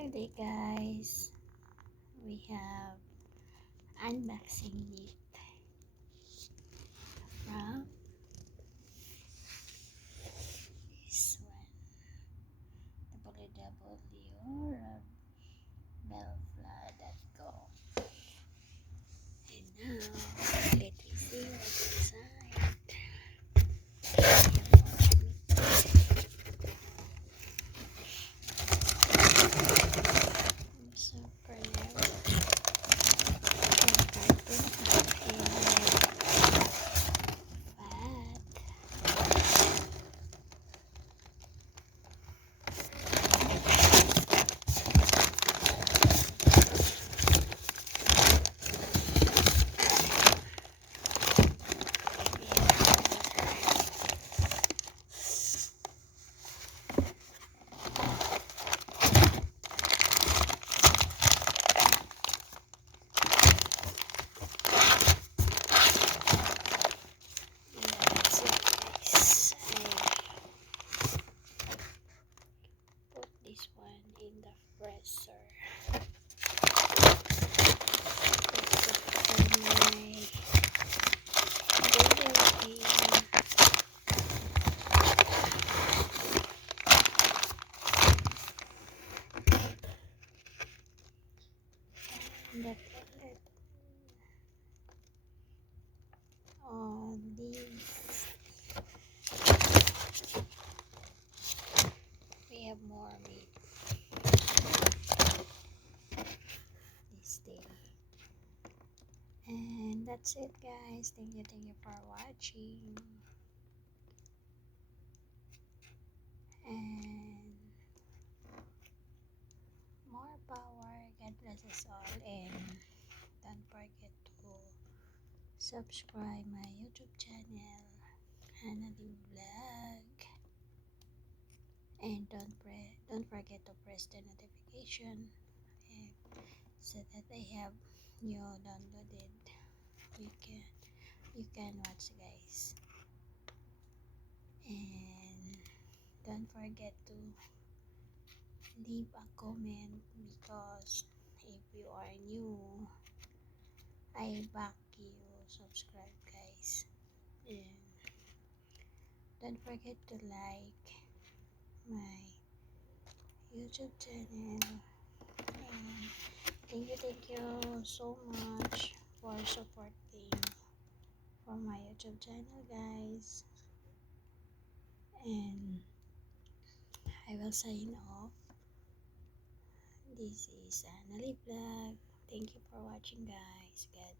Today guys, we have unboxing gift from this one, www.bellflower.com. And now, let me see what's inside. I'm super nervous. This one in the freezer. The palette on this, we have more meat this day. And that's it guys. Thank you for watching. And more power. God bless us all. And don't forget to subscribe my YouTube channel, Hannah-Lee Vlog. And don't forget to press the notification so that I have new downloaded. You can watch guys. And don't forget to leave a comment, because if you are new, I back you subscribe guys. And don't forget to like my YouTube channel. And thank you so much for supporting for my YouTube channel guys. And I will sign off. This is Hannah-Lee Vlog. Thank you for watching guys. God